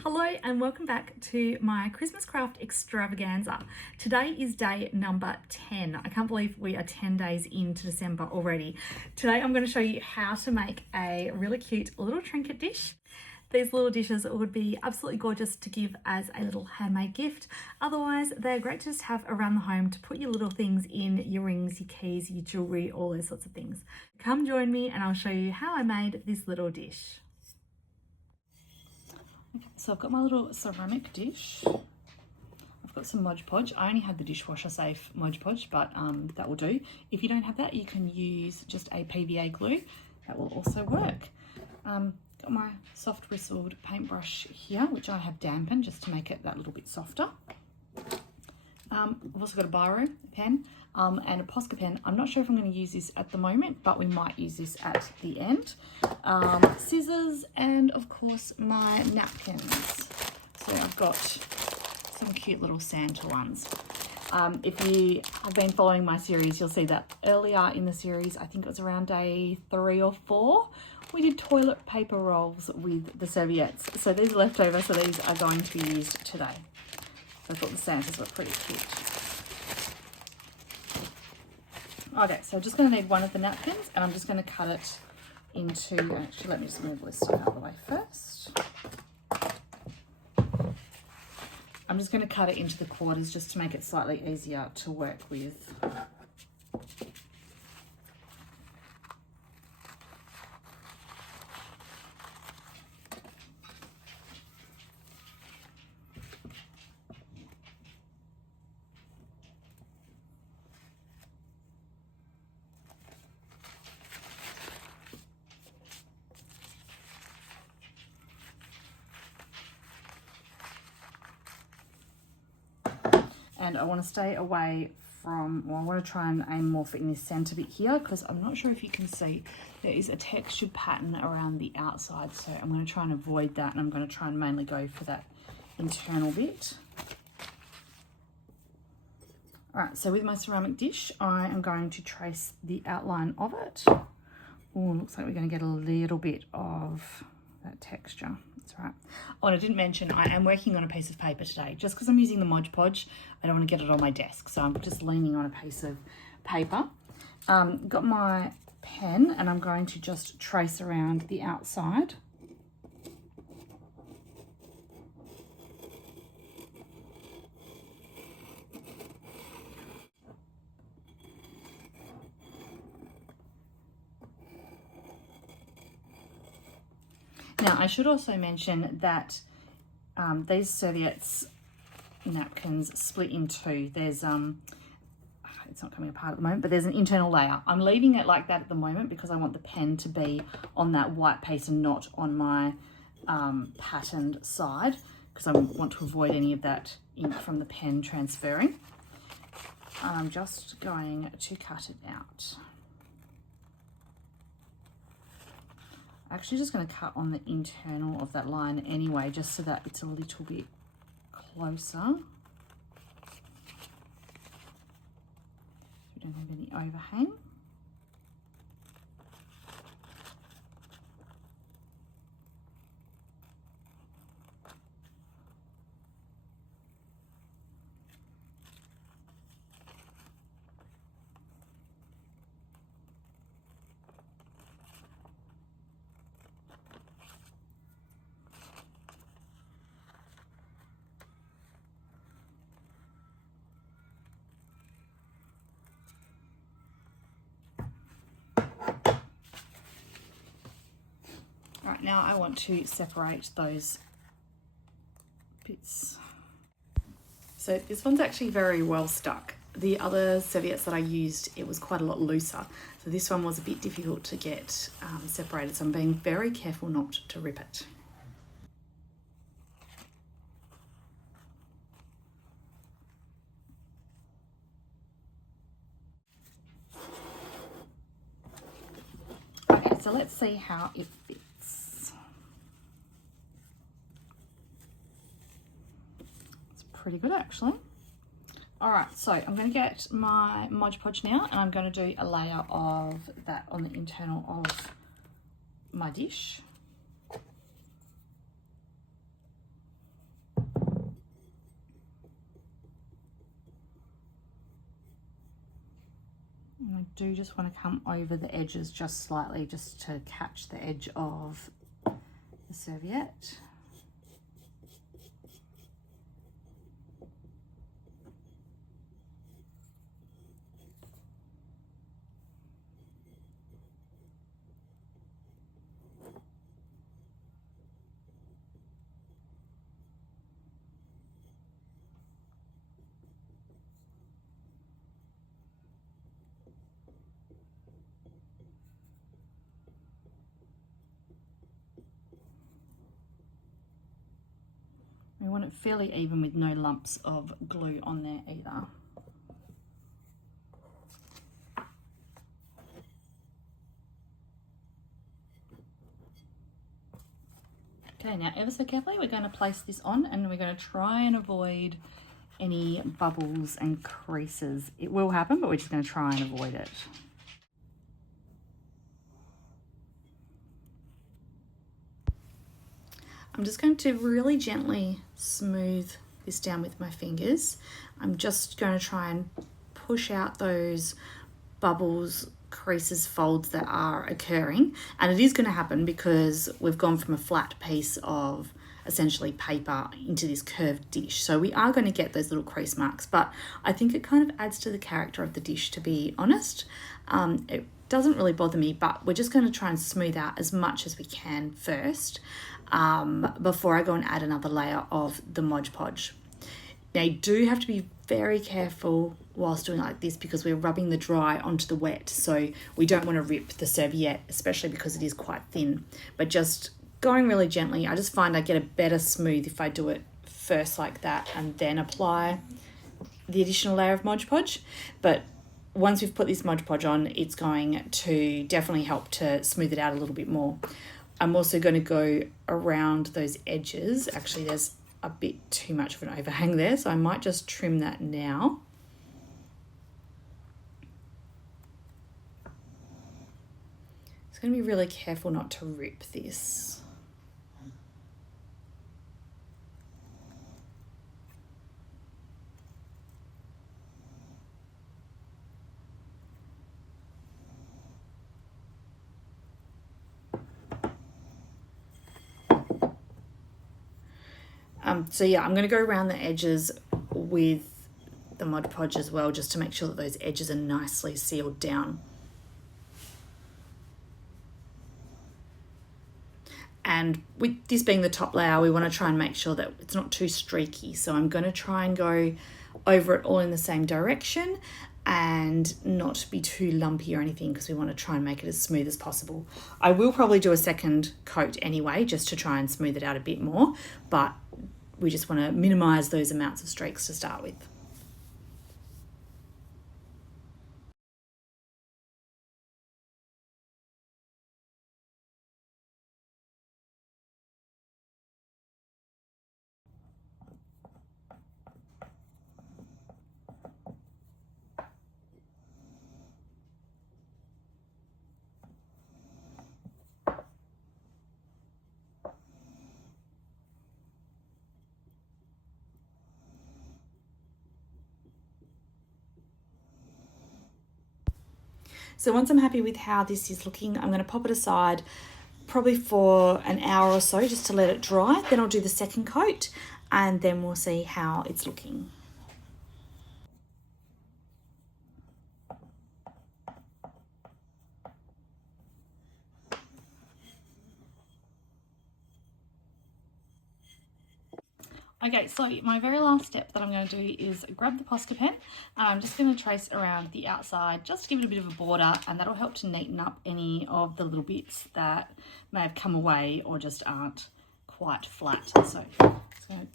Hello and welcome back to my Christmas Craft Extravaganza. Today is day number 10. I can't believe we are 10 days into December already. Today I'm going to show you how to make a really cute little trinket dish. These little dishes would be absolutely gorgeous to give as a little handmade gift. Otherwise, they're great to just have around the home to put your little things in, your rings, your keys, your jewellery, all those sorts of things. Come join me and I'll show you how I made this little dish. Okay, so I've got my little ceramic dish. I've got some Mod Podge. I only had the dishwasher safe Mod Podge, but that will do. If you don't have that, you can use just a PVA glue. That will also work. Got my soft bristled paintbrush here, which I have dampened just to make it that little bit softer. I've also got a biro pen and a Posca pen. I'm not sure if I'm going to use this at the moment, but we might use this at the end. Scissors and of course my napkins. So I've got some cute little Santa ones. If you have been following my series, you'll see that earlier in the series, I think it was around day 3 or 4, we did toilet paper rolls with the serviettes. So these are left over, so these are going to be used today. I thought the Santas were pretty cute. Okay, so I'm just going to need one of the napkins and I'm just going to cut it into, actually let me just move this out of the way first. I'm just going to cut it into the quarters just to make it slightly easier to work with. And I want to stay away from, well, I want to try and aim more for in this center bit here because I'm not sure if you can see, there is a textured pattern around the outside. So I'm going to try and avoid that and I'm going to try and mainly go for that internal bit. All right, so with my ceramic dish, I am going to trace the outline of it. Oh, looks like we're going to get a little bit of that texture. That's right. Oh, and I didn't mention I am working on a piece of paper today. Just because I'm using the Mod Podge, I don't want to get it on my desk. So I'm just leaning on a piece of paper. Got my pen and I'm going to just trace around the outside. Now, I should also mention that these serviettes napkins split in two. There's, it's not coming apart at the moment, but there's an internal layer. I'm leaving it like that at the moment because I want the pen to be on that white piece and not on my patterned side because I want to avoid any of that ink from the pen transferring. I'm just going to cut it out. Actually just going to cut on the internal of that line anyway, just so that it's a little bit closer. We don't have any overhang. Right, now I want to separate those bits. So this one's actually very well stuck. The other serviettes that I used, it was quite a lot looser. So this one was a bit difficult to get separated. So I'm being very careful not to rip it. Okay, so let's see how it fits. Pretty good actually. All right, so I'm going to get my Mod Podge now and I'm going to do a layer of that on the internal of my dish. I do just want to come over the edges just slightly, just to catch the edge of the serviette. We want it fairly even with no lumps of glue on there either. Okay, now ever so carefully we're going to place this on, and we're going to try and avoid any bubbles and creases. It will happen, but we're just going to try and avoid it. I'm just going to really gently smooth this down with my fingers. I'm just going to try and push out those bubbles, creases, folds that are occurring. And it is going to happen because we've gone from a flat piece of essentially paper into this curved dish. So we are going to get those little crease marks, but I think it kind of adds to the character of the dish, to be honest. It doesn't really bother me, but we're just going to try and smooth out as much as we can first before I go and add another layer of the Mod Podge. Now you do have to be very careful whilst doing it like this because we're rubbing the dry onto the wet, so we don't want to rip the serviette, especially because it is quite thin. But just going really gently, I just find I get a better smooth if I do it first like that and then apply the additional layer of Mod Podge. But once we've put this Mod Podge on, it's going to definitely help to smooth it out a little bit more. I'm also going to go around those edges. Actually, there's a bit too much of an overhang there, so I might just trim that now. It's going to be really careful not to rip this. So yeah, I'm going to go around the edges with the Mod Podge as well, just to make sure that those edges are nicely sealed down. And with this being the top layer, we want to try and make sure that it's not too streaky. So I'm going to try and go over it all in the same direction and not be too lumpy or anything, because we want to try and make it as smooth as possible. I will probably do a second coat anyway, just to try and smooth it out a bit more, but we just want to minimize those amounts of streaks to start with. So once I'm happy with how this is looking, I'm going to pop it aside probably for an hour or so just to let it dry. Then I'll do the second coat and then we'll see how it's looking. Okay, so my very last step that I'm going to do is grab the Posca pen, and I'm just going to trace around the outside just to give it a bit of a border, and that'll help to neaten up any of the little bits that may have come away or just aren't quite flat. So just going to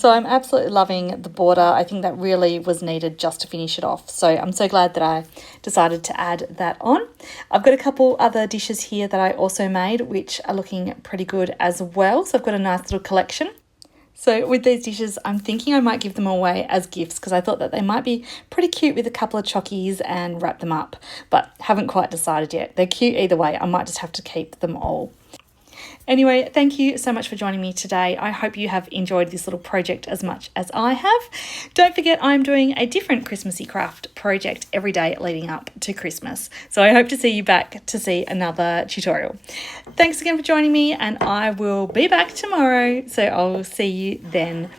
So I'm absolutely loving the border. I think that really was needed just to finish it off. So I'm so glad that I decided to add that on. I've got a couple other dishes here that I also made, which are looking pretty good as well. So I've got a nice little collection. So with these dishes, I'm thinking I might give them away as gifts because I thought that they might be pretty cute with a couple of chockies and wrap them up, but haven't quite decided yet. They're cute either way. I might just have to keep them all. Anyway, thank you so much for joining me today. I hope you have enjoyed this little project as much as I have. Don't forget, I'm doing a different Christmassy craft project every day leading up to Christmas. So I hope to see you back to see another tutorial. Thanks again for joining me, and I will be back tomorrow. So I'll see you then.